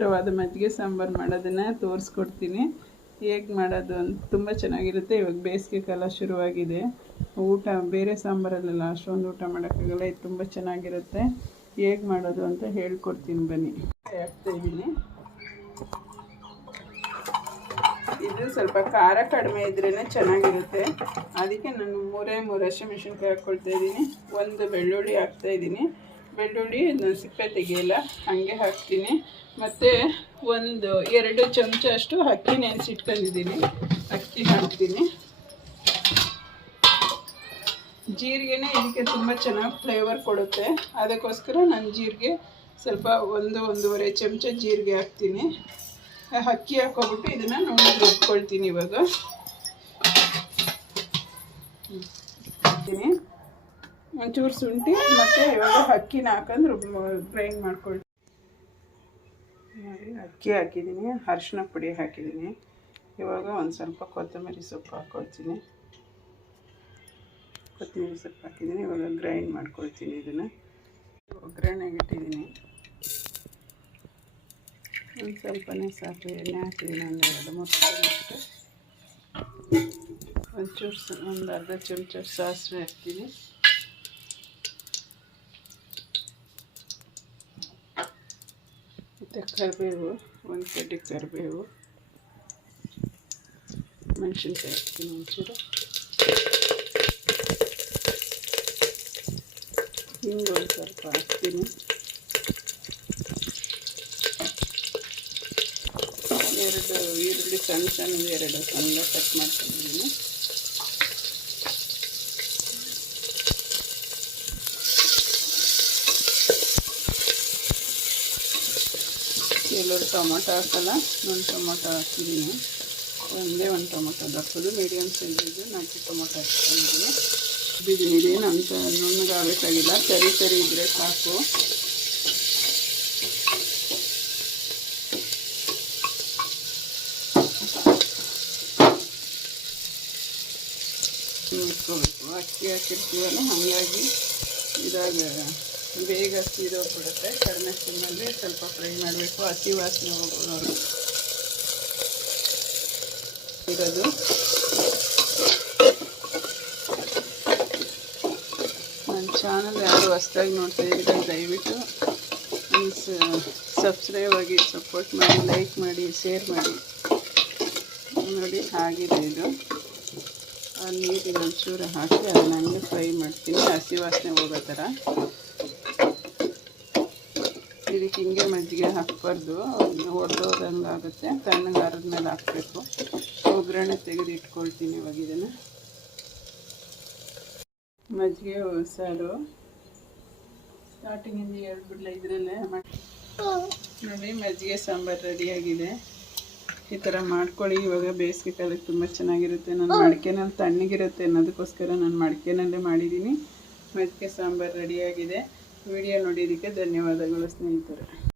ಸುಲಭವಾದ ಮಜ್ಜಿಗೆ ಸಾಂಬಾರು ಮಾಡೋದನ್ನು ತೋರಿಸ್ಕೊಡ್ತೀನಿ. ಹೇಗೆ ಮಾಡೋದು ಅಂತ ತುಂಬ ಚೆನ್ನಾಗಿರುತ್ತೆ. ಇವಾಗ ಬೇಸಿಗೆ ಕಾಲ ಶುರುವಾಗಿದೆ. ಊಟ, ಬೇರೆ ಸಾಂಬಾರಲ್ಲೆಲ್ಲ ಅಷ್ಟೊಂದು ಊಟ ಮಾಡೋಕ್ಕಾಗಲ್ಲ. ಇದು ತುಂಬ ಚೆನ್ನಾಗಿರುತ್ತೆ. ಹೇಗೆ ಮಾಡೋದು ಅಂತ ಹೇಳ್ಕೊಡ್ತೀನಿ ಬನ್ನಿ. ಹಾಕ್ತಾಯಿದ್ದೀನಿ. ಇದು ಸ್ವಲ್ಪ ಖಾರ ಕಡಿಮೆ ಇದ್ರೇ ಚೆನ್ನಾಗಿರುತ್ತೆ. ಅದಕ್ಕೆ ನಾನು ಮೂರೇ ಮೂರು ಹಸಿಮೆಣ್ಸಿನ್ಕಾಯಿ ಹಾಕ್ಕೊಳ್ತಾ ಇದ್ದೀನಿ ಒಂದು ಬೆಳ್ಳುಳ್ಳಿ ಹಾಕ್ತಾ ಇದ್ದೀನಿ ಬೆಳ್ಳುಳ್ಳಿ ನಾನು ಸಿಪ್ಪೆ ತೆಗೆಯಲ್ಲ, ಹಾಗೆ ಹಾಕ್ತೀನಿ. ಮತ್ತು ಒಂದು ಎರಡು ಚಮಚ ಅಷ್ಟು ಅಕ್ಕಿ ನೆನೆಸಿಟ್ಕೊಂಡಿದ್ದೀನಿ. ಅಕ್ಕಿ ಹಾಕ್ತೀನಿ. ಜೀರಿಗೆನೇ ಇದಕ್ಕೆ ತುಂಬ ಚೆನ್ನಾಗಿ ಫ್ಲೇವರ್ ಕೊಡುತ್ತೆ. ಅದಕ್ಕೋಸ್ಕರ ನಾನು ಜೀರಿಗೆ ಸ್ವಲ್ಪ ಒಂದು, ಒಂದೂವರೆ ಚಮಚ ಜೀರಿಗೆ ಹಾಕ್ತೀನಿ. ಅಕ್ಕಿ ಹಾಕೋಬಿಟ್ಟು ಇದನ್ನು ನೋಡಿ ರುಬ್ಕೊಳ್ತೀನಿ ಇವಾಗ. ಒಂಚೂರು ಶುಂಠಿ ಮತ್ತು ಇವಾಗ ಅಕ್ಕಿನ ಹಾಕಂದ್ರೆ ಗ್ರೈಂಡ್ ಮಾಡ್ಕೊಳ್ತೀನಿ. ಅಕ್ಕಿ ಹಾಕಿದ್ದೀನಿ ಅರಿಶಿನ ಪುಡಿ ಹಾಕಿದ್ದೀನಿ. ಇವಾಗ ಒಂದು ಸ್ವಲ್ಪ ಕೊತ್ತಂಬರಿ ಸೊಪ್ಪು ಹಾಕ್ಕೊಳ್ತೀನಿ ಕೊತ್ತಂಬರಿ ಸೊಪ್ಪು ಹಾಕಿದ್ದೀನಿ, ಇವಾಗ ಗ್ರೈಂಡ್ ಮಾಡ್ಕೊಳ್ತೀನಿ ಇದನ್ನು. ಒಗ್ಗರಣೆಗೆ ಇಟ್ಟಿದ್ದೀನಿ. ಒಂದು ಸ್ವಲ್ಪನೇ ಸಾಕು ಎಣ್ಣೆ ಹಾಕಿದ್ದೀನಿ ಒಂದು ಎರಡು, ಮೂರು ಒಂಚೂರು ಒಂದು ಅರ್ಧ ಚಮಚ ಸಾಸಿವೆ ಹಾಕ್ತೀನಿ. ಮತ್ತು ಕರಿಬೇವು ಒಂದು ಕಡ್ಡಿ ಕರಿಬೇವು ಮೆಣಸಿನ್ಕಾಯಿ ಹಾಕ್ತೀನಿ ಒಂಚೂರು. ಹಿಂಗೆ ಒಂದು ಸ್ವಲ್ಪ ಹಾಕ್ತೀನಿ. ಎರಡು ಈರುಳ್ಳಿ, ಸಣ್ಣ ಸಣ್ಣ ಎರಡು ಸಣ್ಣ ಕಟ್ ಮಾಡ್ಕೊಂಡಿದ್ದೀನಿ. ಕೆಲವರು ಟೊಮೊಟೊ ಹಾಕಲ್ಲ ನಾನು ಟೊಮೊಟೊ ಹಾಕಿದ್ದೀನಿ ಒಂದೇ ಒಂದು ಟೊಮೊಟೊ ದಪ್ಪದು ಮೀಡಿಯಮ್ ಸೈಜಿದು ನಾಲ್ಕು ಟೊಮೊಟೊ ಹಾಕ್ಕೊಂಡಿದ್ದೀನಿ. ಬಿದ್ದೀನಿ ಇದೇನು ಅಂತ ನುಣ್ಣಗಾಗಬೇಕಾಗಿಲ್ಲ ತರಿ ತರಿ ಇದ್ದರೆ ಸಾಕು. ಇಟ್ಕೋಬೇಕು ಅಕ್ಕಿ ಹಾಕಿರ್ತೀವಲ್ಲ, ಹಾಗಾಗಿ ಇದಾಗ ಬೇಗ ಸೀದೋಗ್ಬಿಡುತ್ತೆ. ಕಡಿಮೆ ಸಿಮ್ಮಲ್ಲಿ ಸ್ವಲ್ಪ ಫ್ರೈ ಮಾಡಬೇಕು. ಹಸಿ ವಾಸನೆ ಹೋಗೋದು. ಇರೋದು. ನನ್ನ ಚಾನಲ್ ಯಾರು ಹೊಸ್ದಾಗಿ ನೋಡ್ತಾ ದಯವಿಟ್ಟು ಸಬ್ಸ್ಕ್ರೈಬ್ ಆಗಿ ಸಪೋರ್ಟ್ ಮಾಡಿ ಲೈಕ್ ಮಾಡಿ ಶೇರ್ ಮಾಡಿ. ನೋಡಿ, ಆಗಿದೆ ಇದು. ಆ ನೀರಿಗೆ ಒಂಚೂರು ಹಾಕಿ ಅದನ್ನ ಫ್ರೈ ಮಾಡ್ತೀನಿ. ಹಸಿ ವಾಸನೆ ಹೋಗೋ ಥರ. ಇದಕ್ಕೆ ಹಿಂಗೆ ಮಜ್ಜಿಗೆ ಹಾಕಬಾರ್ದು. ಹೊಡೆದೋದಂಗೆ ಆಗುತ್ತೆ ತಣ್ಣಗಾರದ ಮೇಲೆ ಹಾಕಬೇಕು. ಒಗ್ಗರಣೆ ತೆಗೆದು ಇಟ್ಕೊಳ್ತೀನಿ ಇವಾಗ ಇದನ್ನು. ಮಜ್ಜಿಗೆ ಸಾರು. ಸ್ಟಾರ್ಟಿಂಗಿಂದ ಹೇಳ್ಬಿಡ್ಲ ಇದರಲ್ಲೇ ನೋಡಿ, ಮಜ್ಜಿಗೆ ಸಾಂಬಾರು ರೆಡಿಯಾಗಿದೆ. ಈ ಥರ ಮಾಡ್ಕೊಳ್ಳಿ. ಇವಾಗ ಬೇಸಿಗೆ ಕಾಲಕ್ಕೆ ತುಂಬ ಚೆನ್ನಾಗಿರುತ್ತೆ. ನಾನು ಮಡಿಕೆನಲ್ಲಿ ತಣ್ಣಗಿರುತ್ತೆ ಅನ್ನೋದಕ್ಕೋಸ್ಕರ ನಾನು ಮಡಿಕೆನಲ್ಲೇ ಮಾಡಿದ್ದೀನಿ. ಮಜ್ಜಿಗೆ ಸಾಂಬಾರು ರೆಡಿಯಾಗಿದೆ. ವಿಡಿಯೋ ನೋಡಿದ್ದಕ್ಕೆ ಧನ್ಯವಾದಗಳು ಸ್ನೇಹಿತರೆ.